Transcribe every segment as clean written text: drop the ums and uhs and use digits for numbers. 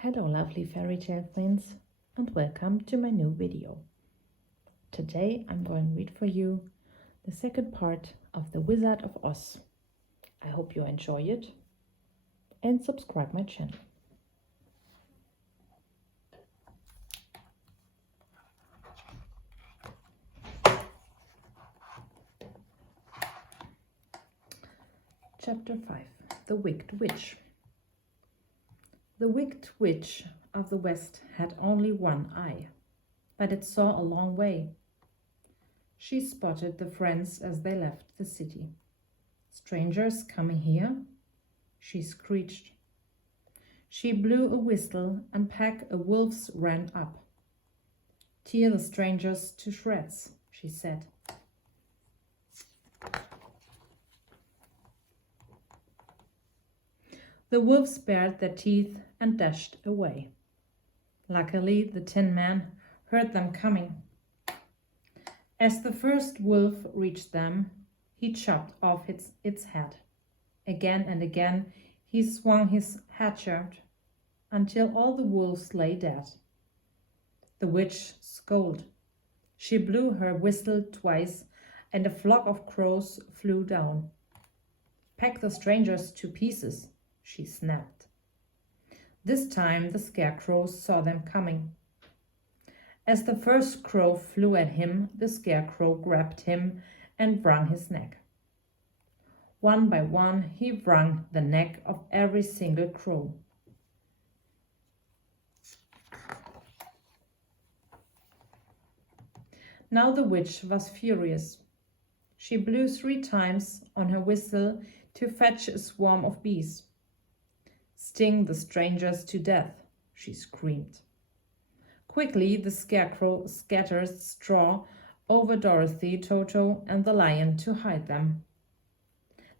Hello lovely fairy tale friends, and welcome to my new video. Today I'm going to read for you the second part of The Wizard of Oz. I hope you enjoy it and subscribe my channel. Chapter 5. The Wicked Witch. The Wicked Witch of the West had only one eye, but it saw a long way. She spotted the friends as they left the city. "Strangers coming here?" she screeched. She blew a whistle and pack of wolves ran up. "Tear the strangers to shreds," she said. The wolves bared their teeth and dashed away. Luckily, the Tin Man heard them coming. As the first wolf reached them, he chopped off its head. Again and again he swung his hatchet until all the wolves lay dead. The witch scolded. She blew her whistle twice, and a flock of crows flew down. "Peck the strangers to pieces," she snapped. This time the scarecrows saw them coming. As the first crow flew at him, the scarecrow grabbed him and wrung his neck. One by one he wrung the neck of every single crow. Now the witch was furious. She blew 3 times on her whistle to fetch a swarm of bees. "Sting the strangers to death," she screamed. Quickly the scarecrow scattered straw over Dorothy, Toto, and the lion to hide them.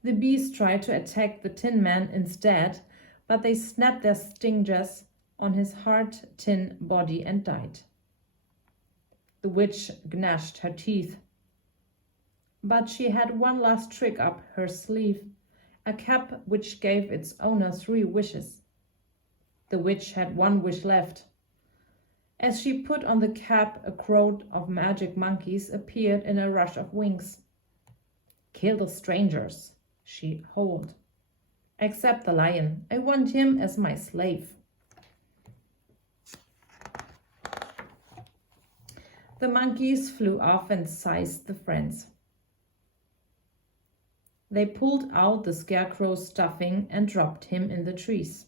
The bees tried to attack the Tin Man instead, but they snapped their stingers on his hard tin body and died. The witch gnashed her teeth. But she had one last trick up her sleeve, a cap which gave its owner 3 wishes. The witch had 1 wish left. As she put on the cap, a crowd of magic monkeys appeared in a rush of wings. "Kill the strangers," she howled. "Except the lion. I want him as my slave." The monkeys flew off and seized the friends. They pulled out the scarecrow's stuffing and dropped him in the trees.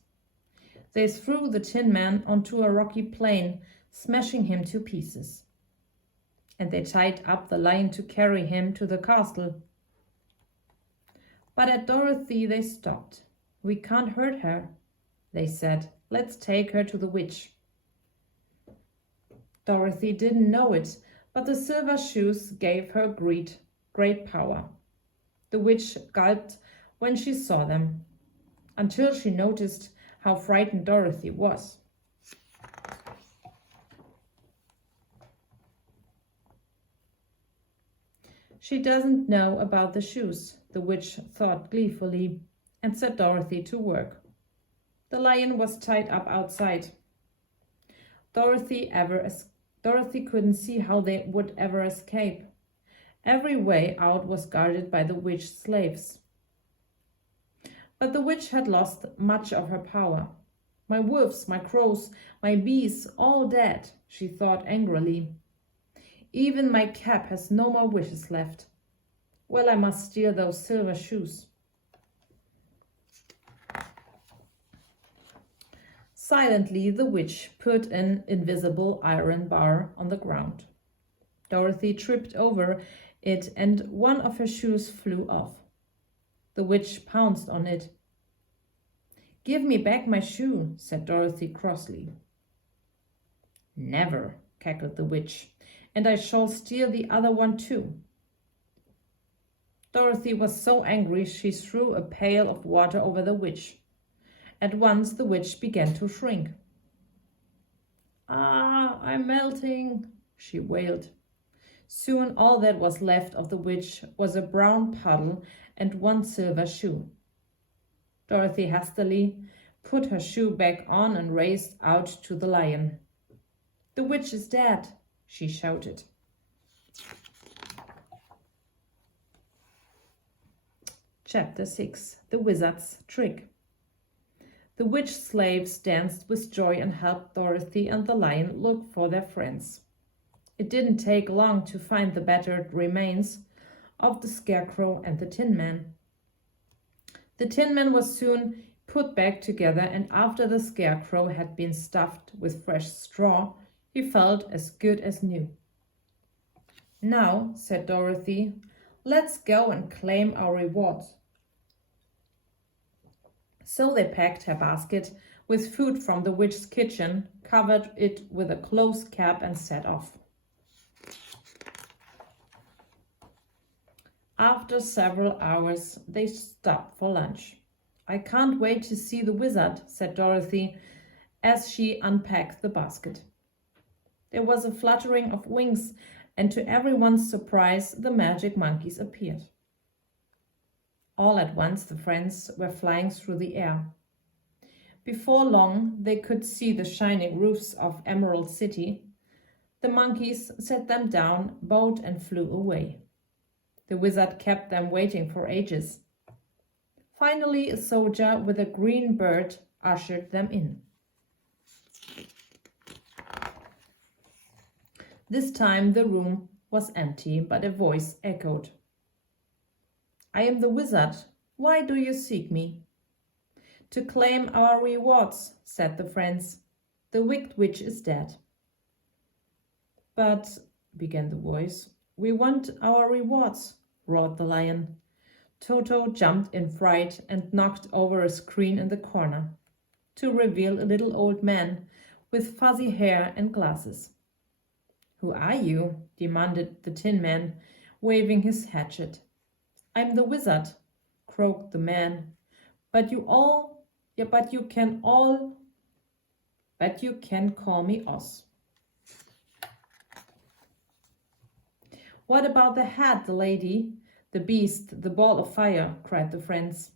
They threw the Tin Man onto a rocky plain, smashing him to pieces. And they tied up the lion to carry him to the castle. But at Dorothy they stopped. "We can't hurt her," they said. "Let's take her to the witch." Dorothy didn't know it, but the silver shoes gave her great power. The witch gulped when she saw them, until she noticed how frightened Dorothy was. "She doesn't know about the shoes," the witch thought gleefully, and set Dorothy to work. The lion was tied up outside. Dorothy couldn't see how they would ever escape. Every way out was guarded by the witch's slaves. But the witch had lost much of her power. "My wolves, my crows, my bees, all dead," she thought angrily. "Even my cap has no more wishes left. Well, I must steal those silver shoes." Silently, the witch put an invisible iron bar on the ground. Dorothy tripped over it and one of her shoes flew off. The witch pounced on it. "Give me back my shoe," said Dorothy crossly. "Never," cackled the witch, "and I shall steal the other one too." Dorothy was so angry she threw a pail of water over the witch. At once the witch began to shrink. "Ah, I'm melting," she wailed. Soon all that was left of the witch was a brown puddle and 1 silver shoe. Dorothy hastily put her shoe back on and raced out to the lion. "The witch is dead," she shouted. Chapter 6. The Wizard's Trick. The witch slaves danced with joy and helped Dorothy and the lion look for their friends. It didn't take long to find the battered remains of the Scarecrow and the Tin Man. The Tin Man was soon put back together, and after the Scarecrow had been stuffed with fresh straw, he felt as good as new. "Now," said Dorothy, "let's go and claim our reward." So they packed her basket with food from the witch's kitchen, covered it with a close cap, and set off. After several hours, they stopped for lunch. "I can't wait to see the wizard," said Dorothy as she unpacked the basket. There was a fluttering of wings, and to everyone's surprise, the magic monkeys appeared. All at once, the friends were flying through the air. Before long, they could see the shining roofs of Emerald City. The monkeys set them down, bowed, and flew away. The wizard kept them waiting for ages. Finally, a soldier with a green bird ushered them in. This time the room was empty, but a voice echoed. "I am the wizard. Why do you seek me?" "To claim our rewards," said the friends. "The wicked witch is dead." "But," began the voice. "We want our rewards," roared the lion. Toto jumped in fright and knocked over a screen in the corner, to reveal a little old man with fuzzy hair and glasses. "Who are you?" demanded the Tin Man, waving his hatchet. "I'm the wizard," croaked the man. But you can call me Oz." "What about the hat, the lady, the beast, the ball of fire?" cried the friends.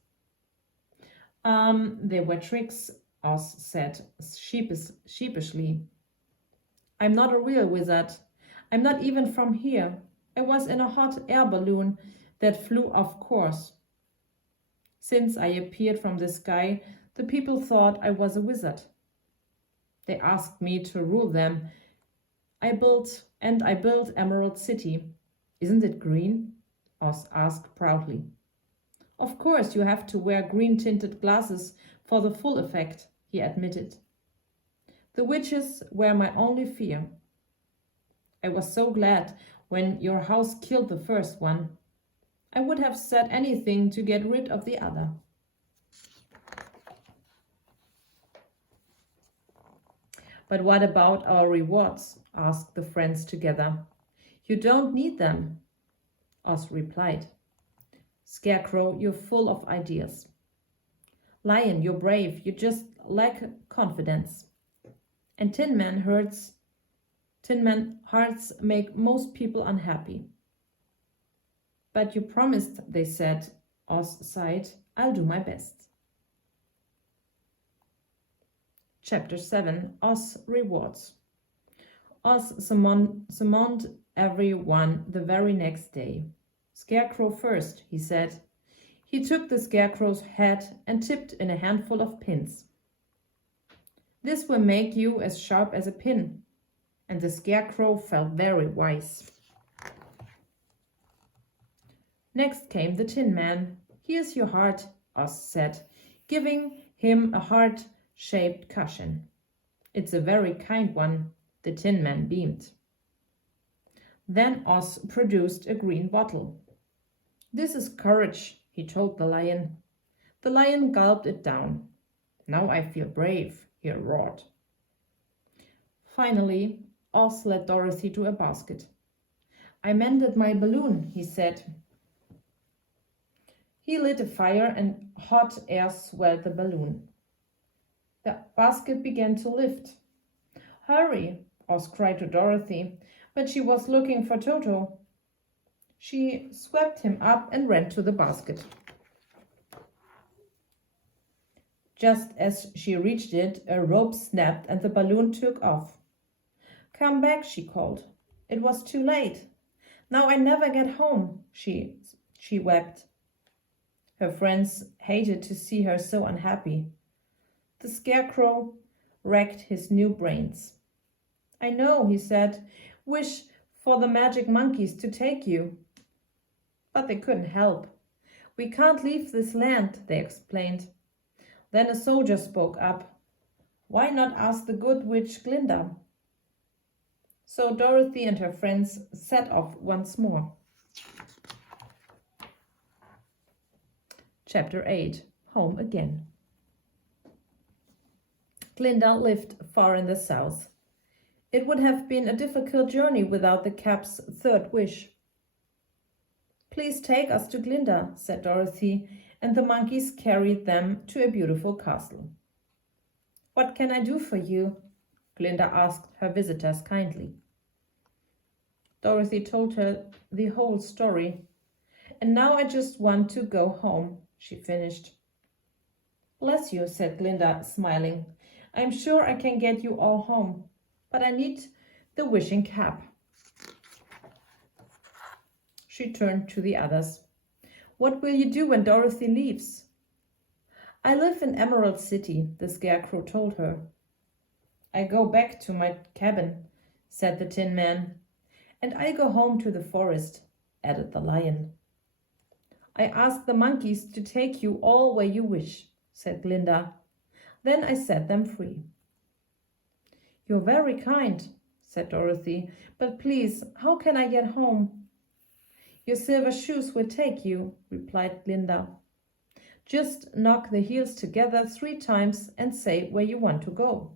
They were tricks," Oz said sheepishly. "I'm not a real wizard. I'm not even from here. I was in a hot air balloon that flew off course. Since I appeared from the sky, the people thought I was a wizard. They asked me to rule them. I built Emerald City. Isn't it green?" Oz asked proudly. "Of course you have to wear green-tinted glasses for the full effect," he admitted. "The witches were my only fear. I was so glad when your house killed the first one. I would have said anything to get rid of the other." "But what about our rewards?" asked the friends together. "You don't need them," Oz replied. "Scarecrow, you're full of ideas. Lion, you're brave. You just lack confidence. And Tin Man hearts make most people unhappy." "But you promised," they said. Oz sighed. "I'll do my best." Chapter 7. Oz Rewards. Oz summoned everyone the very next day. "Scarecrow first," he said. He took the Scarecrow's head and tipped in a handful of pins. "This will make you as sharp as a pin." And the Scarecrow felt very wise. Next came the Tin Man. "Here's your heart," Oz said, giving him a heart-shaped cushion. "It's a very kind one," the Tin Man beamed. Then Oz produced a green bottle. "This is courage," he told the lion. The lion gulped it down. "Now I feel brave," he roared. Finally, Oz led Dorothy to a basket. "I mended my balloon," he said. He lit a fire and hot air swelled the balloon. The basket began to lift. "Hurry!" Oz cried to Dorothy, but she was looking for Toto. She swept him up and ran to the basket. Just as she reached it, a rope snapped and the balloon took off. "Come back," she called. "It was too late. Now I never get home," she wept. Her friends hated to see her so unhappy. The Scarecrow racked his new brains. "I know," he said. "Wish for the magic monkeys to take you." But they couldn't help. "We can't leave this land," they explained. Then a soldier spoke up. "Why not ask the good witch Glinda?" So Dorothy and her friends set off once more. Chapter 8. Home Again. Glinda lived far in the south. It would have been a difficult journey without the Cap's third wish. "Please take us to Glinda," said Dorothy, and the monkeys carried them to a beautiful castle. "What can I do for you?" Glinda asked her visitors kindly. Dorothy told her the whole story. "And now I just want to go home," she finished. "Bless you," said Glinda, smiling. "I'm sure I can get you all home, but I need the wishing cap." She turned to the others. "What will you do when Dorothy leaves?" "I live in Emerald City," the Scarecrow told her. "I go back to my cabin," said the Tin Man. "And I go home to the forest," added the Lion. "I ask the monkeys to take you all where you wish," said Glinda. "Then I set them free." "You're very kind," said Dorothy, "but please, how can I get home?" "Your silver shoes will take you," replied Glinda. "Just knock the heels together 3 times and say where you want to go."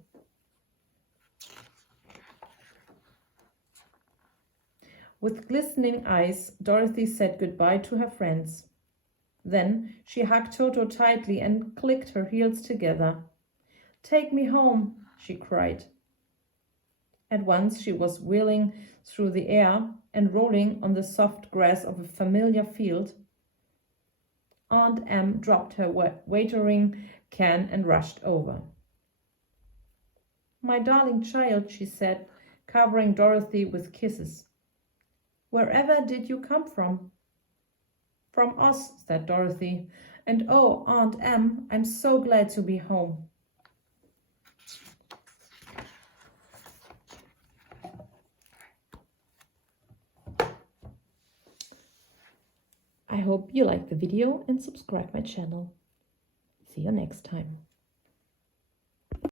With glistening eyes, Dorothy said goodbye to her friends. Then she hugged Toto tightly and clicked her heels together. "Take me home," she cried. At once she was whirling through the air and rolling on the soft grass of a familiar field. Aunt Em dropped her watering can and rushed over. "My darling child," she said, covering Dorothy with kisses. "Wherever did you come from?" "From Oz," said Dorothy. "And oh, Aunt Em, I'm so glad to be home." I hope you liked the video and subscribe my channel. See you next time.